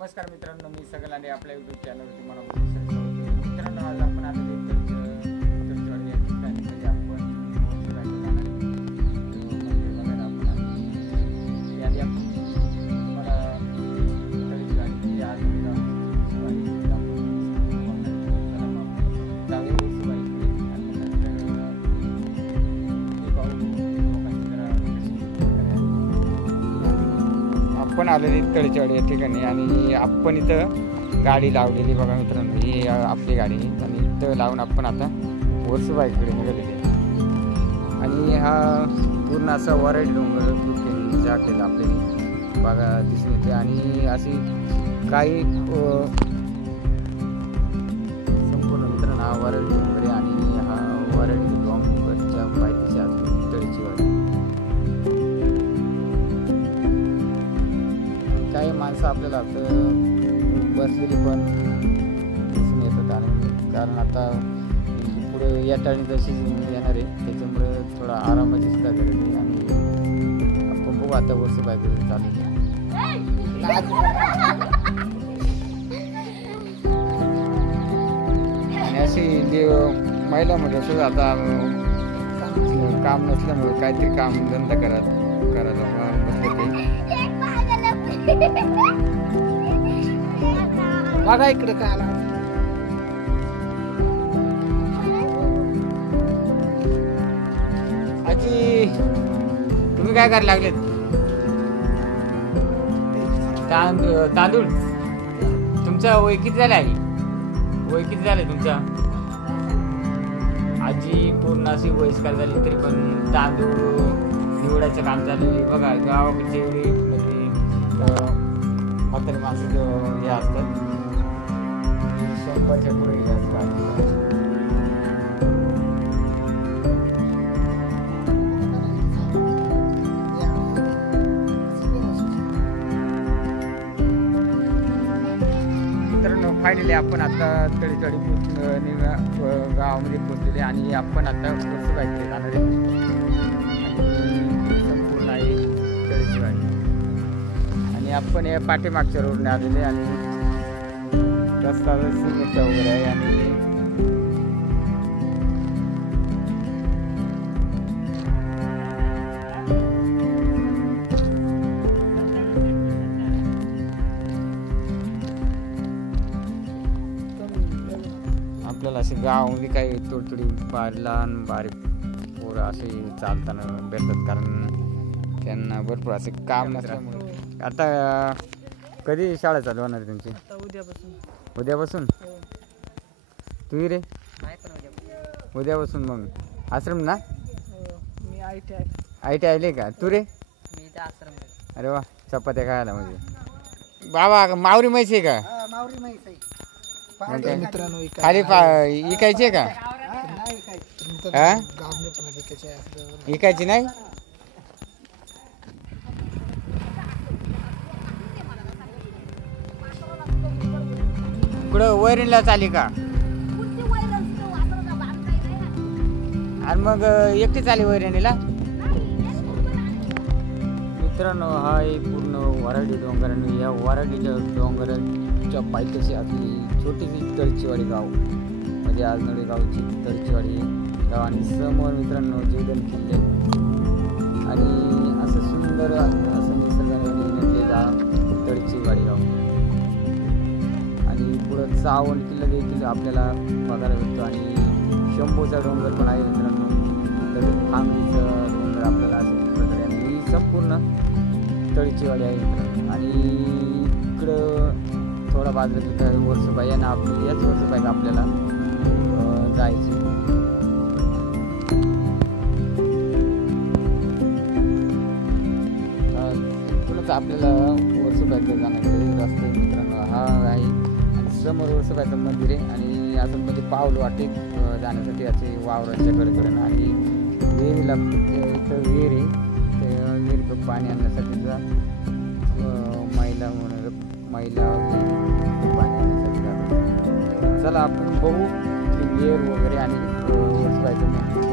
नमस्कार मित्रांनो, मी सगळं आणि आपल्या यूट्यूब चॅनलवरती मला मित्रांनो, आज आपण आलेले या ठिकाणी म्हणजे आपण आपण आलेली तळेचवाडी या ठिकाणी आणि आपण इथं गाडी लावलेली बघा मित्रांनो, ही आपली गाडी आणि इथं लावून आपण आता वर्सोबाईकडे निघालेली आणि हा पूर्ण असा वरड डोंगर झाकलेला आपल्याला बघा दिसून येते आणि अशी काही संपूर्ण मित्रांनो हा वरड डोंगर आहे आणि हा वरड डोंगरच्या पायथ्याशी असलेली तळेचवाडी. काही माणसं आपल्याला बसलेली पण दिसून येतात आणि कारण आता पुढे या टाळी जशी येणार आहे त्याच्यामुळे थोडा आरामाची सुद्धा गरज आहे आणि आपण बघू आता वर्सोबाईकडे चालू आणि अशी महिला म्हणजे सुद्धा आता काम नसल्यामुळे काहीतरी काम धंदा करायला बसले ते बघा इकडे काय आला. आजी तुम्ही काय करायला लागलेत? तांदूळ तुमचं वय किती झालं आहे? वय किती झालंय तुमचं? आजी पूर्ण अशी वयस्कर झाली तरी पण तांदूळ निवडायचं काम चाललेली बघा. गावाकडची एवढी म्हातारी माणसं हे असतात 100च्या पुढे गेले असतात. मित्रांनो, फायनली आपण आता तळेचवाडी गावामध्ये पोहोचलेले आणि आपण आता वर्सोबाईकडे जाणार आहे आणि संपूर्ण आहे तळेचवाडी आणि आपण या पाठीमागच्या रोडने आलेले आणि रस्ता सिमेंटचा वगैरे आहे आणि आपल्याला असे गावामध्ये काही थोडी लहान बारीक पोरं असे चालताना भेटतात कारण त्यांना भरपूर असे काम नसल्यामुळे. आता कधी शाळा चालू होणार तुमची? उद्यापासून तू रे उद्यापासून मग आश्रम ना? आय टी आयले का तू रे? अरे वा, चपात्या खायला म्हणजे बाबा मावरी म्हैस आहे का? खाली इकायची का? इकायची नाही? कुठं वैरणला चाली का? आणि मग एकटी चाली वैरणीला? मित्रांनो, हा एक पूर्ण वराडी डोंगर आणि या वराडीच्या डोंगराच्या पायथ्याशी आपली छोटीशी तळेचवाडी गाव म्हणजे आजनोडी गावची तळेचवाडी गाव आणि समोर मित्रांनो जीवधन किल्ले आणि असं सुंदर असं निसर्गाने नटलेला तळेचवाडी गाव आणि पुढं चावण किल्ला देखील आपल्याला बघायला भेटतो आणि शंभूचा डोंगर पण आहे मित्रांनो. तर थांबीचं डोंगर आपल्याला अशा प्रकारे आणि ही संपूर्ण तळेचवाडी आहे मित्रांनो. आणि इकडं थोडा बाजूला वर्सोबाई आणि आपली याच वर्सोबाई आपल्याला जायची. इकडूनच आपल्याला वर्सोबाईकडे जाण्याकडे रस्ता मित्रांनो हा आहे आणि समोर वर्सोबाईचं मंदिर आहे आणि अजून मध्ये पाऊल वाटे जाण्यासाठी याचे वावराच्या कडेकडे आणि विहिरीला इथं विहीर आहे ते विहिरीचं पाणी आणण्यासाठीचा महिला पाणी आणण्यासाठी जातात. चला आपण बघू की विहीर वगैरे आणि वर्सोबाईचं मंदिर.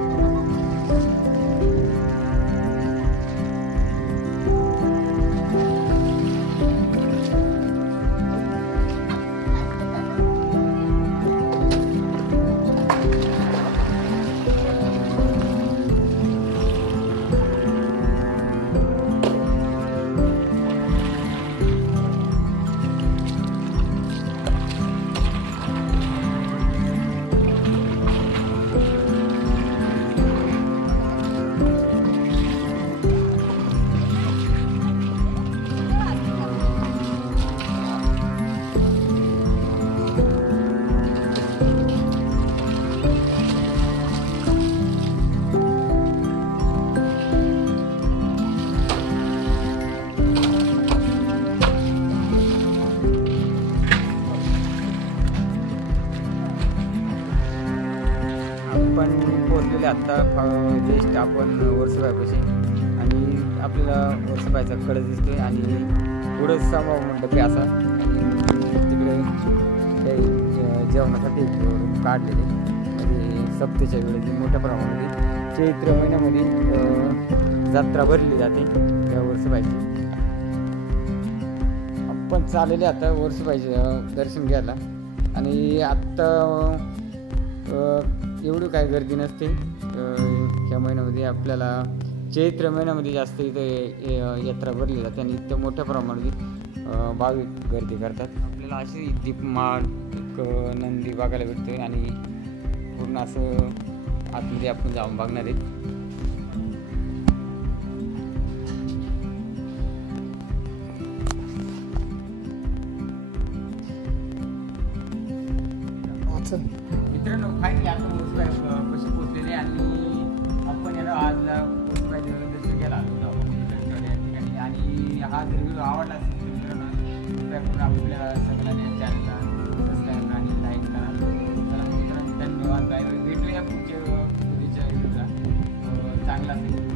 पोचलेले आत्ता जस्ट आपण वर्सोबाईपाशी आणि आपल्याला वर्सोबाईचा कडं दिसतोय आणि पुढं सभा मंडप आहे असा आणि तिकडे काही जेवणासाठी काढलेले म्हणजे सप्तेच्या वेळेस मोठ्या प्रमाणामध्ये चैत्र महिन्यामध्ये जत्रा भरली जाते त्या वर्सोबाईची. आपण चाललेले आता वर्सोबाईचे दर्शन घ्यायला आणि आत्ता एवढी काय गर्दी नसते. ह्या महिन्यामध्ये आपल्याला चैत्र महिन्यामध्ये जास्त इथे यात्रा भरली जाते आणि इथं मोठ्या प्रमाणात भाविक गर्दी करतात. आपल्याला अशी दीपमाळ एक नंदी बघायला भेटतोय आणि पूर्ण असं आतमध्ये आपण जाऊन बघणार आहेत. मित्रांनो फायनली आपण वर्सोबाई कशी पोहोचलेले आणि आपण याला आजला वर्सोबाई दर्शन घ्यायला आलो होतो आपण या ठिकाणी. आणि हा जर व्हिडिओ आवडला असेल तर मित्रांनो कृपया करून आपल्या सगळ्यांनी चॅनलला सबस्क्राईब आणि लाईक करा. चला मित्रांनो धन्यवाद. Bye bye. भेटूया पुढच्या व्हिडिओला चांगला असेल.